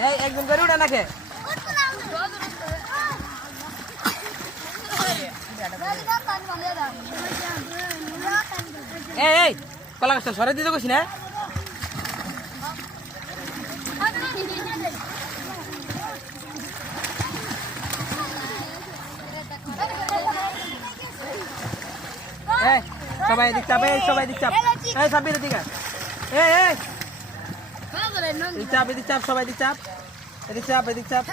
এই একদম করে উঠে নাকে এই কলা গাছ সরে দিতে কইছি না। সবাই এদিক চাপ সবাই এদিক চাপ। এই, সাব্বির এদিক চাপ এদিক চাপ সবাই এদিক চাপ। এদিক চাপ এদিক চাপ।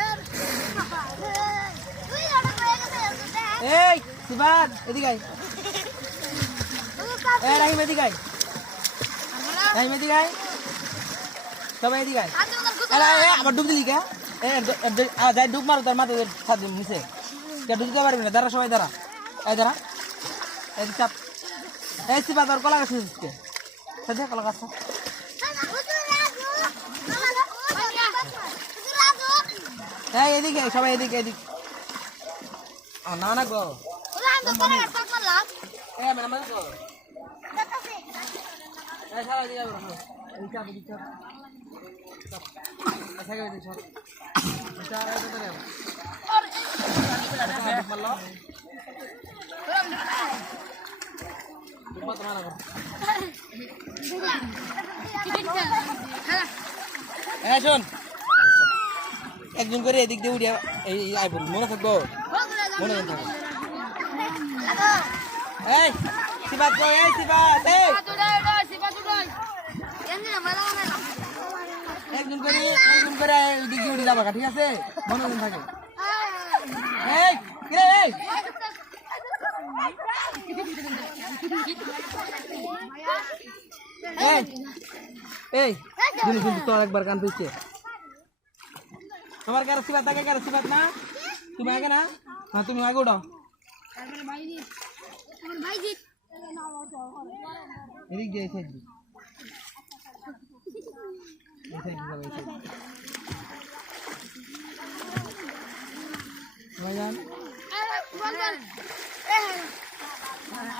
এই সিবাদ এদিক আয়। এই রাহিম এদিক আয়। রাহিম এদিক আয়। সবাই এদিক আয়। এ আবার ডুব দিলি কে? যাই ডুব মারো তার মাথা ছাদ নিচে ডুব দিতে পারবি না দাঁড়া সবাই দাঁড়া। এই দাঁড়া। এদিক চাপ। এই আর কলা গাছ সাথে কলা গাছ এই এদিকে সবাই এদিকে এদিক না না গো মারলো। এই শোন। একজন করে এদিক দিয়ে উড়িয়া এই আইবুল মনে থাকব? মনে থাকব। এই সিবাত কই এই সিবাত এই। একজন করে একজন করে এদিক দিয়ে উড়ে যাবা ঠিক আছে? মনে থাকে। এই, কিরে, এই। এই এই দিন কিন্তু তোর একবার কান পেয়েছে তোমার কারও সিবাত আগে কারও সিবাত না তুমি আগে না হ্যাঁ তুমি আগে উঠাও এদিক দিয়ে এই সাইড দিয়ে এই সাইড দিয়ে যাবে এই সাইড দিয়ে। ভাইজান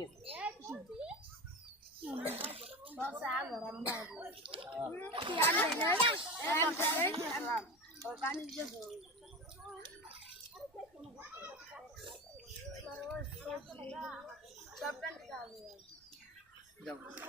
গেছে చెప్పండి